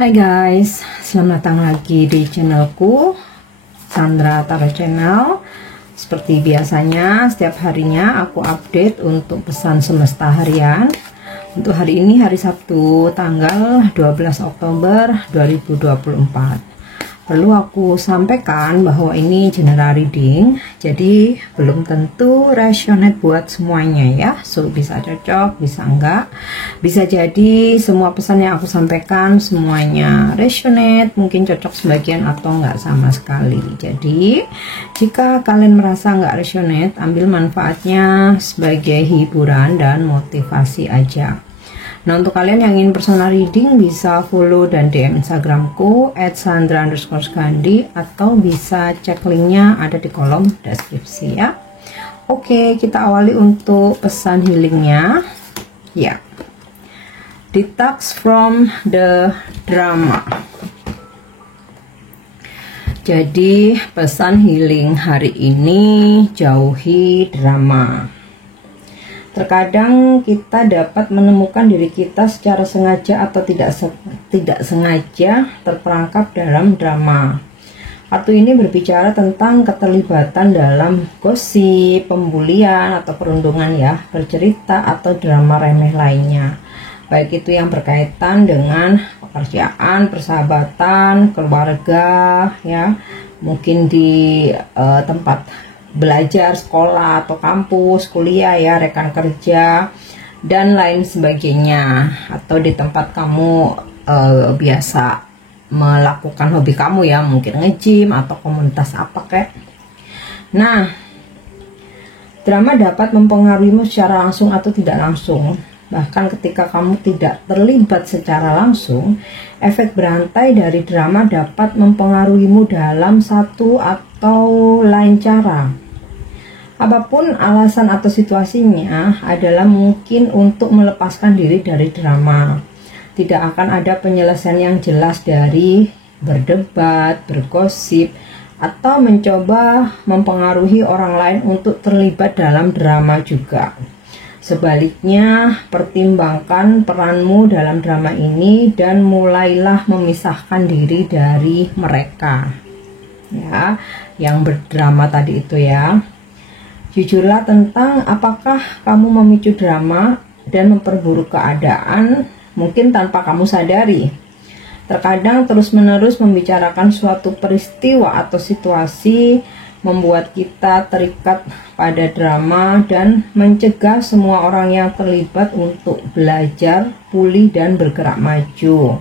Hai guys, selamat datang lagi di channelku Sandra Tarot Channel. Seperti biasanya, setiap harinya aku update untuk pesan semesta harian. Untuk hari ini, hari Sabtu, tanggal 12 Oktober 2024. Perlu aku sampaikan bahwa ini general reading, jadi belum tentu resonate buat semuanya ya. So bisa cocok, bisa enggak. Bisa jadi semua pesan yang aku sampaikan semuanya resonate, mungkin cocok sebagian atau enggak sama sekali. Jadi jika kalian merasa enggak resonate, ambil manfaatnya sebagai hiburan dan motivasi aja. Nah, untuk kalian yang ingin personal reading bisa follow dan DM Instagramku @sandra_gandhi atau bisa cek linknya ada di kolom deskripsi ya. Oke, kita awali untuk pesan healingnya ya. Detox from the drama. Jadi pesan healing hari ini, jauhi drama. Terkadang kita dapat menemukan diri kita secara sengaja atau tidak sengaja terperangkap dalam drama. Kartu ini berbicara tentang keterlibatan dalam gosip, pembulian atau perundungan ya, bercerita atau drama remeh lainnya. Baik itu yang berkaitan dengan pekerjaan, persahabatan, keluarga ya, mungkin di tempat belajar, sekolah atau kampus, kuliah ya, rekan kerja dan lain sebagainya, atau di tempat kamu biasa melakukan hobi kamu ya, mungkin nge-gym atau komunitas apa kayak. Nah, drama dapat mempengaruhimu secara langsung atau tidak langsung. Bahkan ketika kamu tidak terlibat secara langsung, efek berantai dari drama dapat mempengaruhimu dalam satu atau lain cara. Apapun alasan atau situasinya adalah mungkin untuk melepaskan diri dari drama. Tidak akan ada penyelesaian yang jelas dari berdebat, bergosip, atau mencoba mempengaruhi orang lain untuk terlibat dalam drama juga. Sebaliknya, pertimbangkan peranmu dalam drama ini dan mulailah memisahkan diri dari mereka. Ya, yang berdrama tadi itu ya. Jujurlah tentang apakah kamu memicu drama dan memperburuk keadaan, mungkin tanpa kamu sadari. Terkadang terus-menerus membicarakan suatu peristiwa atau situasi membuat kita terikat pada drama dan mencegah semua orang yang terlibat untuk belajar, pulih, dan bergerak maju.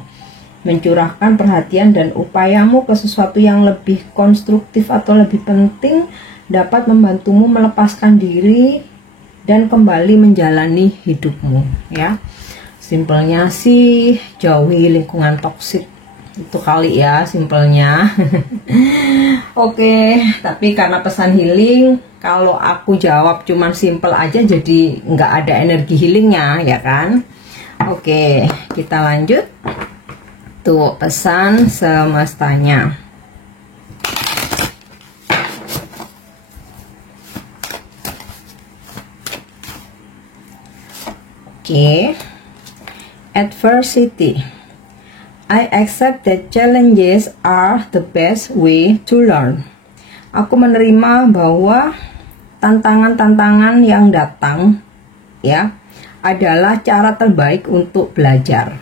Mencurahkan perhatian dan upayamu ke sesuatu yang lebih konstruktif atau lebih penting dapat membantumu melepaskan diri dan kembali menjalani hidupmu ya. Simpelnya sih jauhi lingkungan toksik, itu kali ya simpelnya. Oke, tapi karena pesan healing, kalau aku jawab cuman simpel aja jadi nggak ada energi healingnya ya kan. Oke, kita lanjut. Tuh pesan semestanya. Oke. Adversity. I accept that challenges are the best way to learn. Aku menerima bahwa tantangan-tantangan yang datang ya adalah cara terbaik untuk belajar.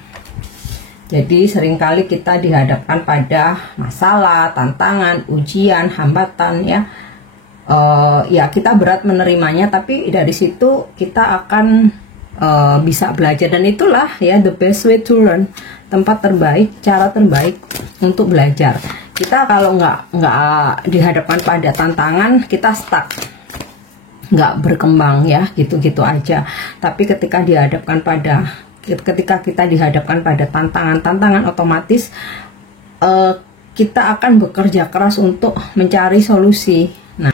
Jadi seringkali kita dihadapkan pada masalah, tantangan, ujian, hambatan ya. Ya kita berat menerimanya, tapi dari situ kita akan bisa belajar, dan itulah ya the best way to learn, tempat terbaik, cara terbaik untuk belajar. Kita kalau nggak dihadapkan pada tantangan, kita stuck, nggak berkembang ya, gitu-gitu aja. Tapi ketika kita dihadapkan pada tantangan otomatis kita akan bekerja keras untuk mencari solusi. Nah,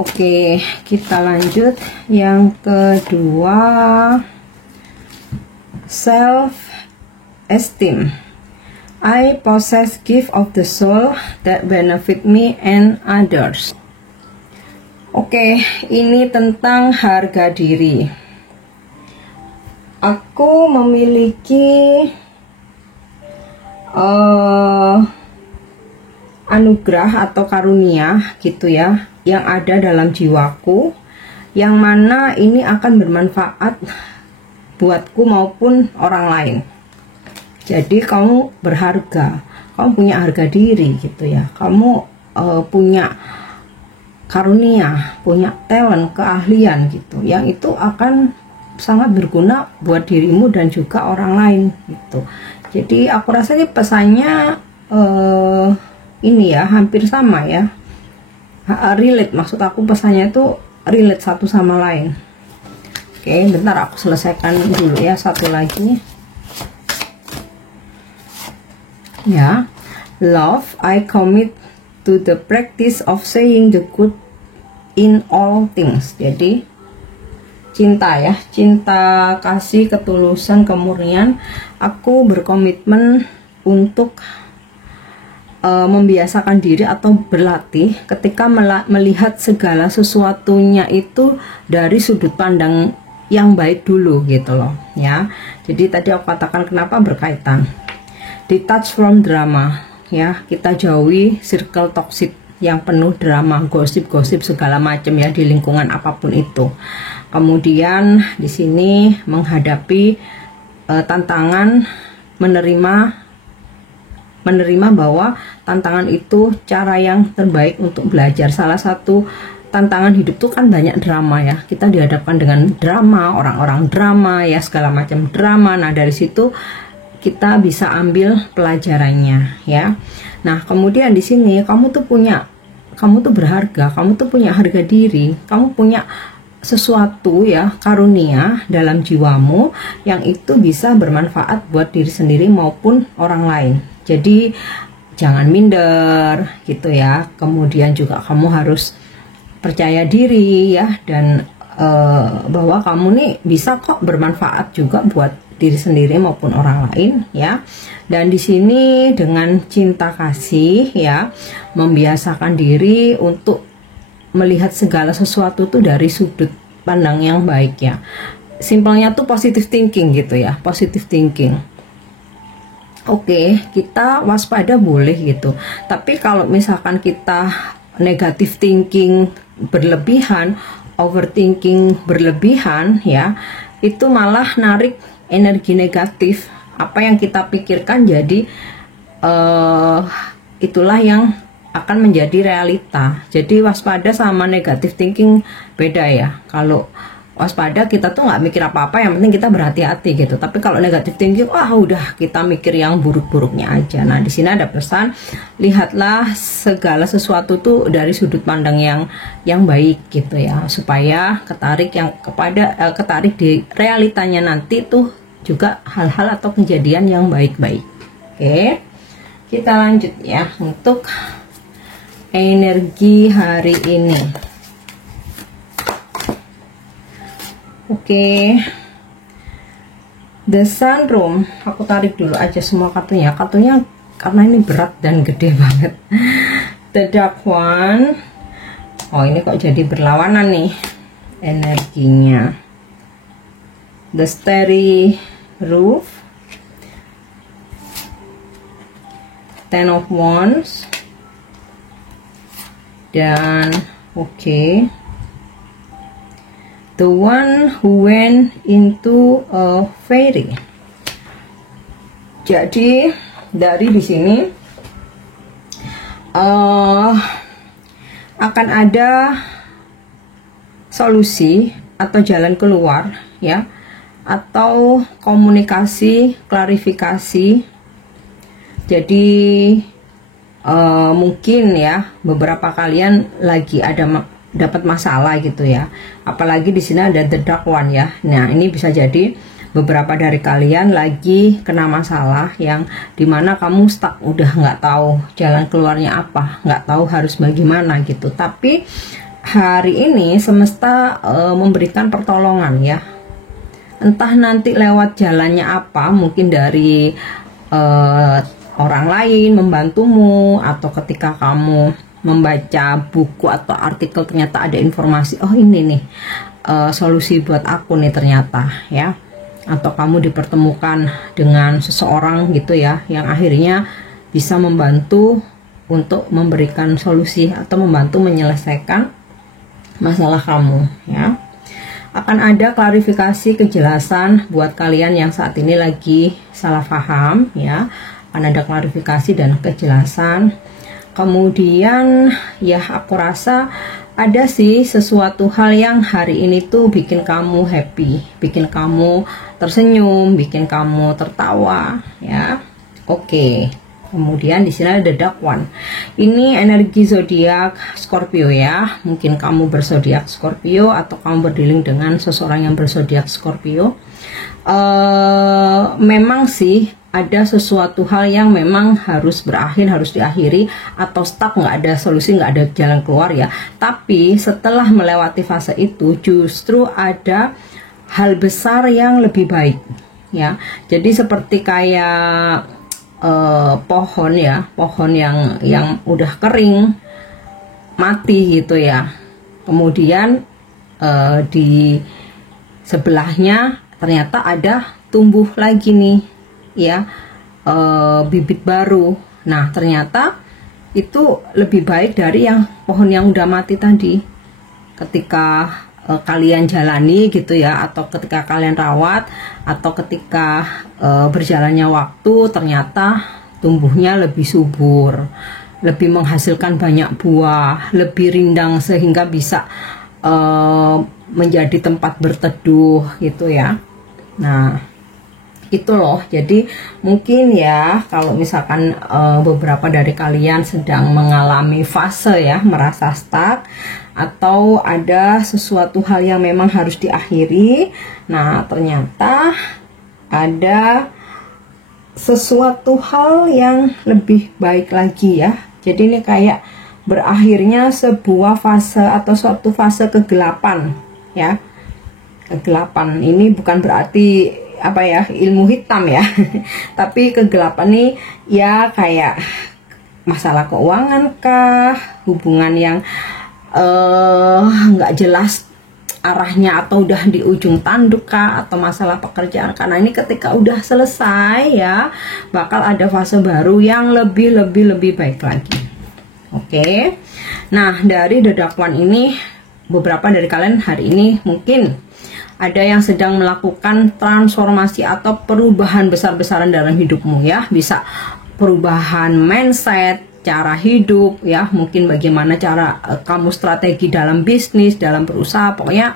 oke, kita lanjut yang kedua, self-esteem. I possess gift of the soul that benefit me and others. Oke, ini tentang harga diri. Aku memiliki anugerah atau karunia gitu ya, yang ada dalam jiwaku, yang mana ini akan bermanfaat buatku maupun orang lain. Jadi kamu berharga, kamu punya harga diri gitu ya, kamu punya karunia, punya talent, keahlian gitu, yang itu akan sangat berguna buat dirimu dan juga orang lain gitu. Jadi aku rasa ini pesannya ini ya hampir sama ya, relate, maksud aku pesannya itu relate satu sama lain. Oke, bentar aku selesaikan dulu ya satu lagi ya. Love, I commit to the practice of saying the good in all things. Jadi cinta ya, cinta, kasih, ketulusan, kemurnian, aku berkomitmen untuk membiasakan diri atau berlatih ketika melihat segala sesuatunya itu dari sudut pandang yang baik dulu gitu loh ya. Jadi tadi aku katakan kenapa berkaitan, detach from drama ya, kita jauhi circle toxic yang penuh drama, gosip-gosip segala macam ya di lingkungan apapun itu. Kemudian di sini menghadapi tantangan, menerima bahwa tantangan itu cara yang terbaik untuk belajar. Salah satu tantangan hidup tuh kan banyak drama ya, kita dihadapkan dengan drama, orang-orang drama ya, segala macam drama. Nah dari situ kita bisa ambil pelajarannya ya. Nah kemudian di sini kamu tuh berharga, kamu tuh punya harga diri, kamu punya sesuatu ya, karunia dalam jiwamu yang itu bisa bermanfaat buat diri sendiri maupun orang lain. Jadi jangan minder gitu ya. Kemudian juga kamu harus percaya diri ya, dan bahwa kamu nih bisa kok bermanfaat juga buat diri sendiri maupun orang lain ya. Dan di sini dengan cinta kasih ya, membiasakan diri untuk melihat segala sesuatu tuh dari sudut pandang yang baik ya. Simpelnya tuh positive thinking gitu ya, positive thinking. Oke, kita waspada boleh gitu. Tapi kalau misalkan kita negative thinking berlebihan, overthinking berlebihan ya, itu malah narik energi negatif. Apa yang kita pikirkan jadi itulah yang akan menjadi realita. Jadi waspada sama negative thinking beda ya. Kalau waspada kita tuh nggak mikir apa-apa, yang penting kita berhati-hati gitu. Tapi kalau negative thinking, wah udah kita mikir yang buruk-buruknya aja. Nah di sini ada pesan, lihatlah segala sesuatu tuh dari sudut pandang yang baik gitu ya, supaya ketarik di realitanya nanti tuh juga hal-hal atau kejadian yang baik-baik. Oke, kita lanjut ya untuk energi hari ini. Oke, The Sun Room, aku tarik dulu aja semua kartunya karena ini berat dan gede banget. The Dark One, oh ini kok jadi berlawanan nih energinya. The Starry Roof, Ten of Wands, dan oke, The One Who Went Into a Fairy. Jadi dari di sini akan ada solusi atau jalan keluar ya, atau komunikasi, klarifikasi. Jadi mungkin ya beberapa kalian lagi dapat masalah gitu ya, apalagi di sini ada The Dark One ya. Nah ini bisa jadi beberapa dari kalian lagi kena masalah yang dimana kamu stuck, udah nggak tahu jalan keluarnya apa, nggak tahu harus bagaimana gitu. Tapi hari ini semesta memberikan pertolongan ya, entah nanti lewat jalannya apa, mungkin dari orang lain membantumu, atau ketika kamu membaca buku atau artikel ternyata ada informasi, oh ini nih solusi buat aku nih ternyata ya. atau kamu dipertemukan dengan seseorang gitu ya, yang akhirnya bisa membantu untuk memberikan solusi atau membantu menyelesaikan masalah kamu ya. Akan ada klarifikasi kejelasan buat kalian yang saat ini lagi salah paham ya. Akan ada klarifikasi dan kejelasan. Kemudian ya aku rasa ada sih sesuatu hal yang hari ini tuh bikin kamu happy, bikin kamu tersenyum, bikin kamu tertawa ya. Oke. Kemudian di sini ada Dark One. Ini energi zodiak Scorpio ya. Mungkin kamu berzodiak Scorpio atau kamu berdealing dengan seseorang yang berzodiak Scorpio. Memang sih ada sesuatu hal yang memang harus berakhir, harus diakhiri, atau stuck, nggak ada solusi, nggak ada jalan keluar ya. Tapi setelah melewati fase itu justru ada hal besar yang lebih baik ya. Jadi seperti kayak pohon ya, pohon yang udah kering mati gitu ya, kemudian di sebelahnya ternyata ada tumbuh lagi nih ya, bibit baru. Nah ternyata itu lebih baik dari yang pohon yang udah mati tadi. Ketika kalian jalani gitu ya, atau ketika kalian rawat, atau ketika berjalannya waktu, ternyata tumbuhnya lebih subur, lebih menghasilkan banyak buah, lebih rindang sehingga bisa menjadi tempat berteduh gitu ya. Nah itu loh, jadi mungkin ya kalau misalkan beberapa dari kalian sedang mengalami fase ya, merasa stuck, atau ada sesuatu hal yang memang harus diakhiri, nah ternyata ada sesuatu hal yang lebih baik lagi ya. Jadi ini kayak berakhirnya sebuah fase atau suatu fase kegelapan ya. Kegelapan ini bukan berarti apa ya, ilmu hitam ya. Tapi kegelapan nih ya kayak masalah keuangan kah, hubungan yang nggak jelas arahnya, atau udah di ujung tanduk kah, atau masalah pekerjaan. Karena ini ketika udah selesai ya, bakal ada fase baru yang lebih baik lagi. Oke. Nah dari The Dark One ini, beberapa dari kalian hari ini mungkin ada yang sedang melakukan transformasi atau perubahan besar-besaran dalam hidupmu ya. Bisa perubahan mindset, cara hidup ya, mungkin bagaimana cara kamu strategi dalam bisnis, dalam berusaha, pokoknya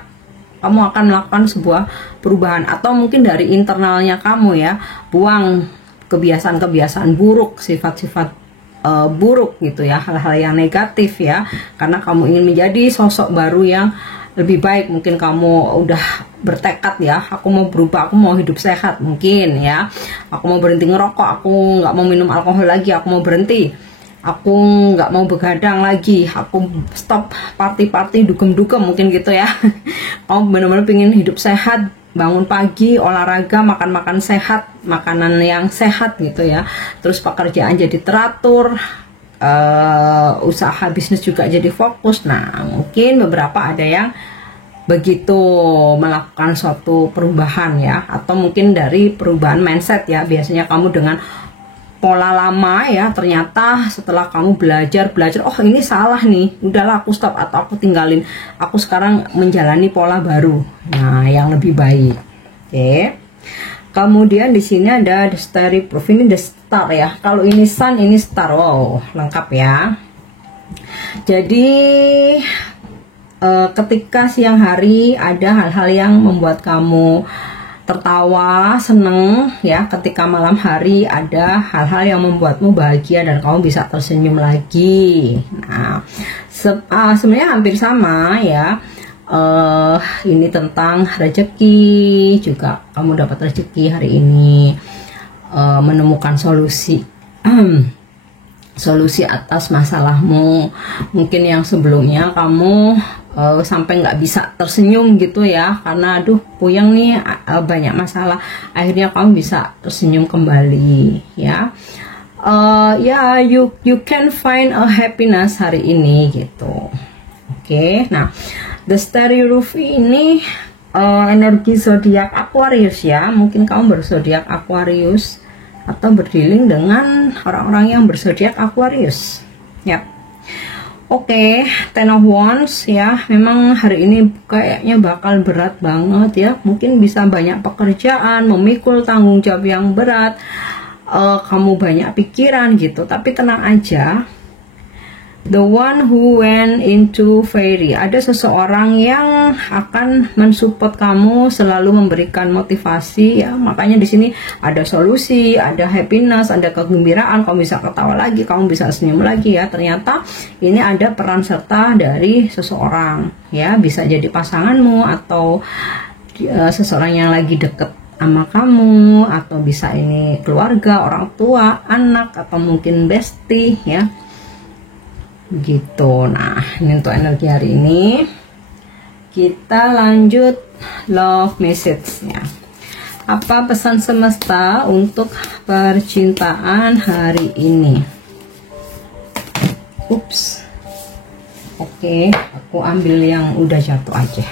kamu akan melakukan sebuah perubahan. Atau mungkin dari internalnya kamu ya, buang kebiasaan-kebiasaan buruk, sifat-sifat buruk gitu ya, hal-hal yang negatif ya, karena kamu ingin menjadi sosok baru yang lebih baik. Mungkin kamu udah bertekad ya, aku mau berubah, aku mau hidup sehat mungkin ya, aku mau berhenti ngerokok, aku nggak mau minum alkohol lagi, aku mau berhenti, aku nggak mau begadang lagi, aku stop party-party, dugem-dugem mungkin gitu ya. Kamu benar-benar pengen hidup sehat, bangun pagi, olahraga, makan-makan sehat, makanan yang sehat gitu ya. Terus pekerjaan jadi teratur, usaha bisnis juga jadi fokus. Nah mungkin beberapa ada yang begitu melakukan suatu perubahan ya, atau mungkin dari perubahan mindset ya. Biasanya kamu dengan pola lama ya, ternyata setelah kamu belajar, oh ini salah nih, udahlah aku stop atau aku tinggalin, aku sekarang menjalani pola baru, nah yang lebih baik. Oke. Kemudian di sini ada The Starry Proof, ini The Star ya. Kalau ini Sun, ini Star, wow lengkap ya. Jadi ketika siang hari ada hal-hal yang membuat kamu tertawa, seneng ya. Ketika malam hari ada hal-hal yang membuatmu bahagia dan kamu bisa tersenyum lagi. Nah sebenarnya hampir sama ya. Ini tentang rezeki juga, kamu dapat rezeki hari ini, menemukan solusi solusi atas masalahmu. Mungkin yang sebelumnya kamu sampai nggak bisa tersenyum gitu ya, karena aduh puyeng nih, banyak masalah, akhirnya kamu bisa tersenyum kembali ya. Ya you can find a happiness hari ini gitu. Oke. Nah The Starry Roof ini energi zodiak Aquarius ya. Mungkin kamu berzodiak Aquarius atau berdealing dengan orang-orang yang berzodiak Aquarius ya. Oke, Ten of Wands ya, memang hari ini kayaknya bakal berat banget ya. Mungkin bisa banyak pekerjaan, memikul tanggung jawab yang berat, kamu banyak pikiran gitu. Tapi tenang aja, the one who went into fairy, ada seseorang yang akan mensupport kamu, selalu memberikan motivasi ya. Makanya di sini ada solusi, ada happiness, ada kegembiraan, kamu bisa ketawa lagi, kamu bisa senyum lagi ya. Ternyata ini ada peran serta dari seseorang ya, bisa jadi pasanganmu atau seseorang yang lagi deket sama kamu, atau bisa ini keluarga, orang tua, anak, atau mungkin bestie ya gitu. Nah, ini untuk energi hari ini. Kita lanjut love message ya. Apa pesan semesta untuk percintaan hari ini? Ups. Oke, aku ambil yang udah jatuh aja.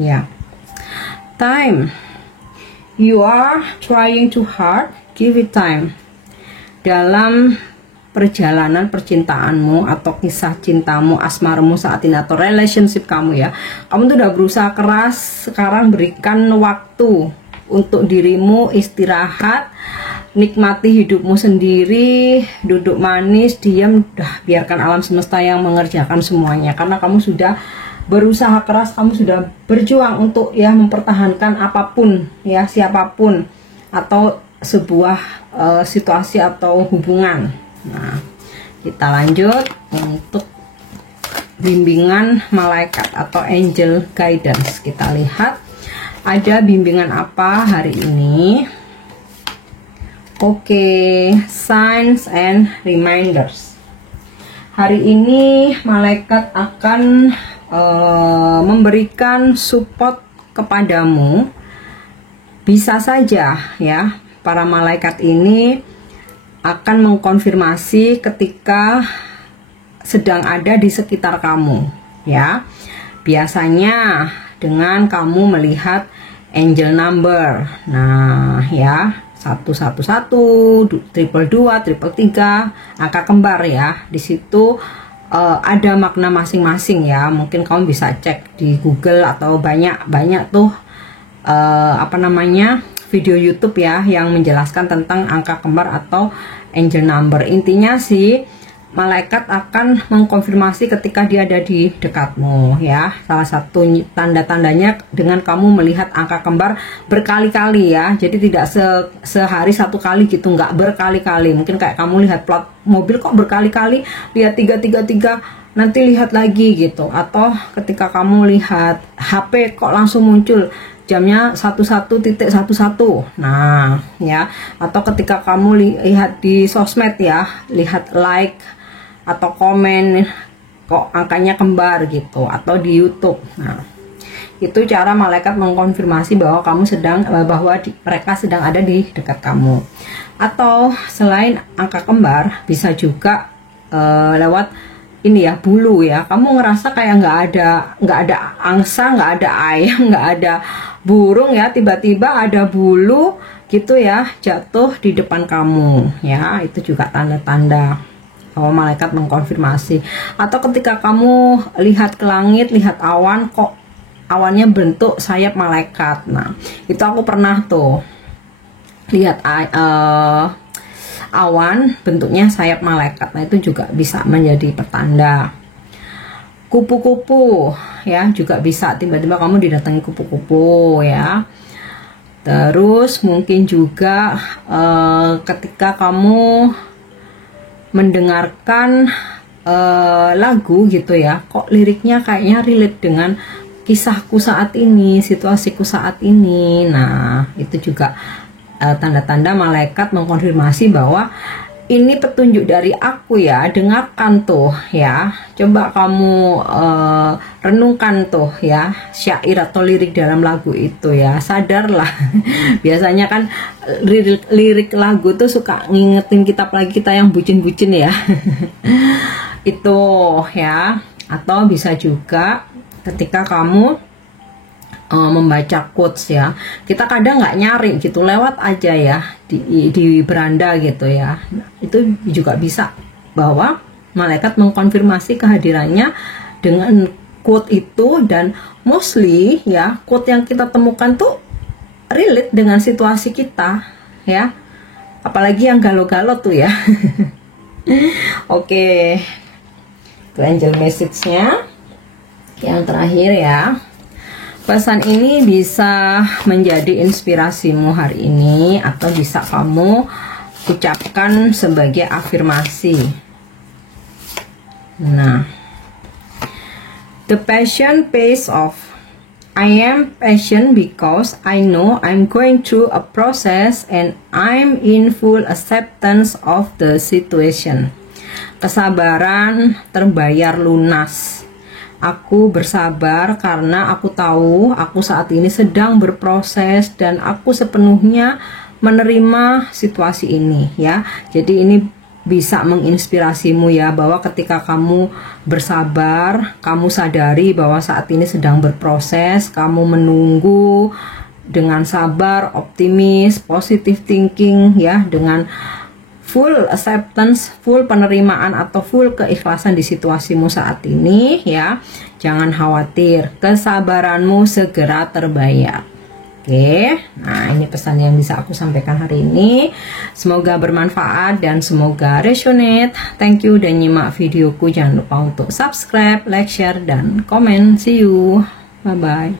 Ya. Time. You are trying too hard, give it time. Dalam perjalanan percintaanmu atau kisah cintamu, asmaramu saat ini, atau relationship kamu ya, kamu tuh udah berusaha keras. Sekarang berikan waktu untuk dirimu, istirahat, nikmati hidupmu sendiri, duduk manis, diam, udah biarkan alam semesta yang mengerjakan semuanya. Karena kamu sudah berusaha keras, kamu sudah berjuang untuk ya mempertahankan apapun ya, siapapun atau sebuah situasi atau hubungan. Nah, kita lanjut untuk bimbingan malaikat atau angel guidance. Kita lihat ada bimbingan apa hari ini. Oke, signs and reminders. Hari ini malaikat akan memberikan support kepadamu. Bisa saja ya, para malaikat ini akan mengkonfirmasi ketika sedang ada di sekitar kamu ya. Biasanya dengan kamu melihat angel number. Nah ya, 111, 222, 333, angka kembar ya. Di situ ada makna masing-masing ya. Mungkin kamu bisa cek di Google atau banyak tuh video YouTube ya yang menjelaskan tentang angka kembar atau angel number. Intinya sih malaikat akan mengkonfirmasi ketika dia ada di dekatmu ya. Salah satu tanda-tandanya dengan kamu melihat angka kembar berkali-kali ya. Jadi tidak sehari satu kali gitu, nggak berkali-kali. Mungkin kayak kamu lihat plat mobil kok berkali-kali, lihat 333, nanti lihat lagi gitu. Atau ketika kamu lihat HP kok langsung muncul jamnya 11.11. Nah ya, atau ketika kamu lihat di sosmed ya, lihat like atau komen kok angkanya kembar gitu, atau di YouTube. Nah, itu cara malaikat mengkonfirmasi bahwa kamu mereka sedang ada di dekat kamu. Atau selain angka kembar, bisa juga lewat ini ya, bulu ya. Kamu ngerasa kayak nggak ada angsa, nggak ada ayam, nggak ada burung ya, tiba-tiba ada bulu gitu ya jatuh di depan kamu ya. Itu juga tanda-tanda bahwa malaikat mengkonfirmasi. Atau ketika kamu lihat ke langit, lihat awan, kok awannya bentuk sayap malaikat. Nah, itu aku pernah tuh lihat awan bentuknya sayap malaikat. Nah, itu juga bisa menjadi pertanda. Kupu-kupu ya, juga bisa tiba-tiba kamu didatangi kupu-kupu ya. Terus mungkin juga ketika kamu mendengarkan lagu gitu ya, kok liriknya kayaknya relate dengan kisahku saat ini, situasiku saat ini. Nah, itu juga tanda-tanda malaikat mengkonfirmasi bahwa ini petunjuk dari aku ya. Dengarkan tuh ya, coba kamu renungkan tuh ya syair atau lirik dalam lagu itu ya, sadarlah. Biasanya kan lirik lagu tuh suka ngingetin kita, apalagi kita yang bucin-bucin ya. Itu ya. Atau bisa juga ketika kamu membaca quotes ya, kita kadang nggak nyari gitu, lewat aja ya di beranda gitu ya. Nah, itu juga bisa bahwa malaikat mengkonfirmasi kehadirannya dengan quote itu, dan mostly ya quote yang kita temukan tuh relate dengan situasi kita ya, apalagi yang galau-galau tuh ya. Oke, itu angel message-nya. Yang terakhir ya, pesan ini bisa menjadi inspirasimu hari ini, atau bisa kamu ucapkan sebagai afirmasi. Nah, the passion pays off. I am patient because I know I'm going through a process and I'm in full acceptance of the situation. Kesabaran terbayar lunas. Aku bersabar karena aku tahu aku saat ini sedang berproses dan aku sepenuhnya menerima situasi ini ya. Jadi ini bisa menginspirasimu ya, bahwa ketika kamu bersabar, kamu sadari bahwa saat ini sedang berproses, kamu menunggu dengan sabar, optimis, positive thinking ya, dengan full acceptance, full penerimaan atau full keikhlasan di situasimu saat ini ya. Jangan khawatir, kesabaranmu segera terbayar. Oke, nah ini pesan yang bisa aku sampaikan hari ini. Semoga bermanfaat dan semoga resonate. Thank you dan nyimak videoku. Jangan lupa untuk subscribe, like, share, dan komen. See you. Bye-bye.